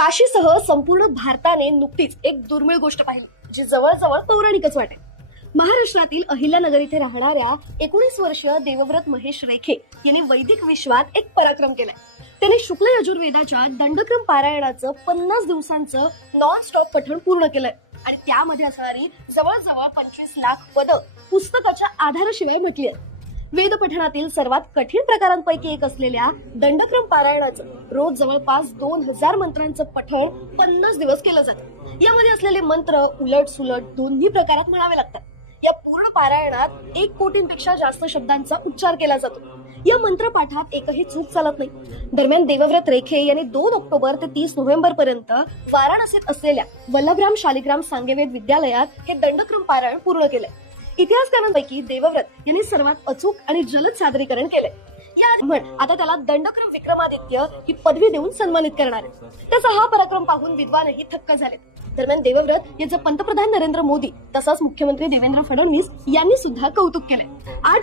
काशीसह संपूर्ण भारताने नुकतीच एक दुर्मिळ गोष्ट पाहिली जी जवळजवळ पौराणिकच वाटेल। महाराष्ट्रातील अहिल्यानगर इथे राहणाऱ्या 19 वर्षीय देवव्रत महेश रेखे यांनी वैदिक विश्वात एक पराक्रम केलाय। त्याने शुक्ल यजुर्वेदाच्या दंडक्रम पारायणाचं 50 दिवसांचं नॉन स्टॉप पठण पूर्ण केलंय आणि त्यामध्ये असणारी जवळजवळ 25 लाख पदं पुस्तकाच्या आधाराशिवाय म्हटली आहेत। वेद पठणातील सर्वात कठीण प्रकारांपैकी एक असलेल्या दंडक्रम पारायणाचं रोज जवळपास 2000 मंत्रांचं पठण 50 दिवस केलं जातं। यामध्ये असलेले मंत्र उलट सुलट दोन्ही प्रकारात म्हणावे लागतात। या पूर्ण पारायणात 1 कोटींपेक्षा जास्त शब्दांचा उच्चार केला जातो। या मंत्रपाठात एकही चूक चालत नाही। दरम्यान देवव्रत रेखे यांनी 2 ऑक्टोबर ते 30 नोव्हेंबर पर्यंत वाराणसीत असलेल्या वल्लभराम शालिग्राम सांगेवेद विद्यालयात हे दंडक्रम पारायण पूर्ण केलंय। इतिहासकारांपैकी देवव्रत यांनी सर्वात अचूक आणि जलद सादरीकरण केलंय। या आता त्याला दंडक्रम विक्रमादित्य ही पदवी देऊन सन्मानित करणार आहे। त्याचा हा पराक्रम पाहून विद्वानही थक्क झाले। दरम्यान देवव्रत यांचं पंतप्रधान नरेंद्र मोदी तसंच मुख्यमंत्री देवेंद्र फडणवीस यांनी सुद्धा कौतुक केले। आज